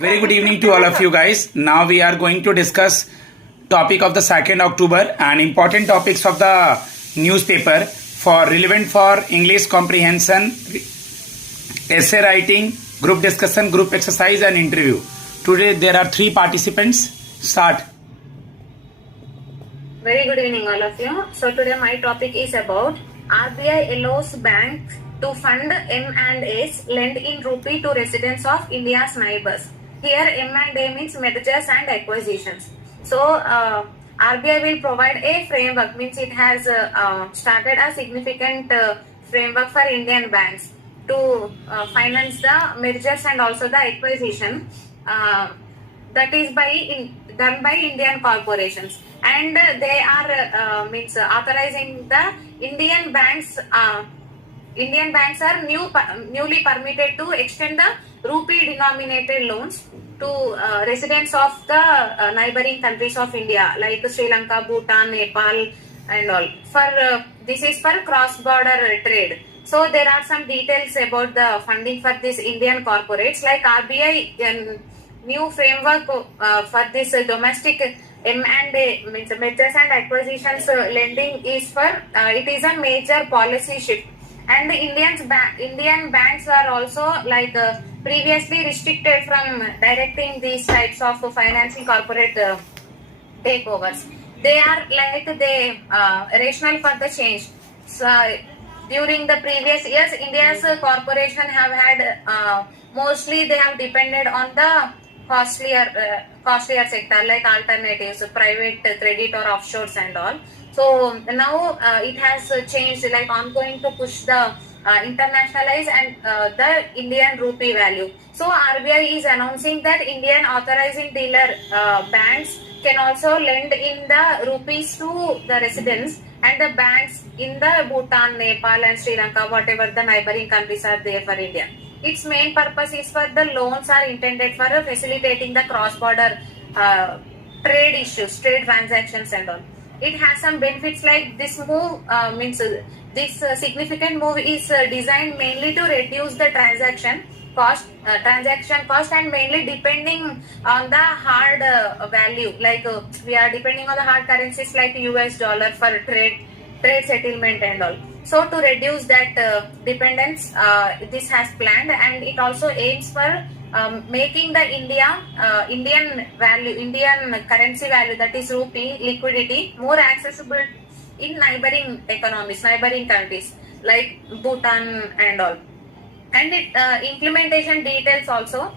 Very good evening to all of you guys. Now we are going to discuss topic of the 2nd October and important topics of the newspaper for relevant for English comprehension, essay writing, group discussion, group exercise and interview. Today there are 3 participants. Start. Very good evening all of you. So today my topic is about RBI allows banks to fund M&As lend in rupee to residents of India's neighbors. Here M&A means mergers and acquisitions. So RBI will provide a framework, means it has started a significant framework for Indian banks to finance the mergers and also the acquisition that is done by Indian corporations, and they are authorizing the Indian banks. Indian banks are newly permitted to extend the rupee denominated loans to residents of the neighboring countries of India like Sri Lanka, Bhutan, Nepal and all. For this is for cross-border trade. So there are some details about the funding for this Indian corporates, like RBI new framework for this domestic M&A means mergers and acquisitions lending is for it is a major policy shift, and the Indian banks are also previously restricted from directing these types of financing corporate takeovers. They are rational for the change. So during the previous years, India's corporation have had mostly they have depended on the costlier sector like alternatives, private credit or offshores and all. So now it has changed, like ongoing to push the internationalize and the Indian rupee value. So RBI is announcing that Indian authorizing dealer banks can also lend in the rupees to the residents, and the banks in the Bhutan, Nepal and Sri Lanka, whatever the neighboring countries are there for India. Its main purpose is for the loans are intended for facilitating the cross-border trade issues, trade transactions and all. It has some benefits, like this move this significant move is designed mainly to reduce the transaction cost and mainly depending on the hard value, we are depending on the hard currencies like US dollar for trade settlement and all. So to reduce that dependence, this has planned, and it also aims for making the Indian currency value, that is rupee liquidity, more accessible in neighboring economies, neighboring countries like Bhutan and all. And it implementation details also,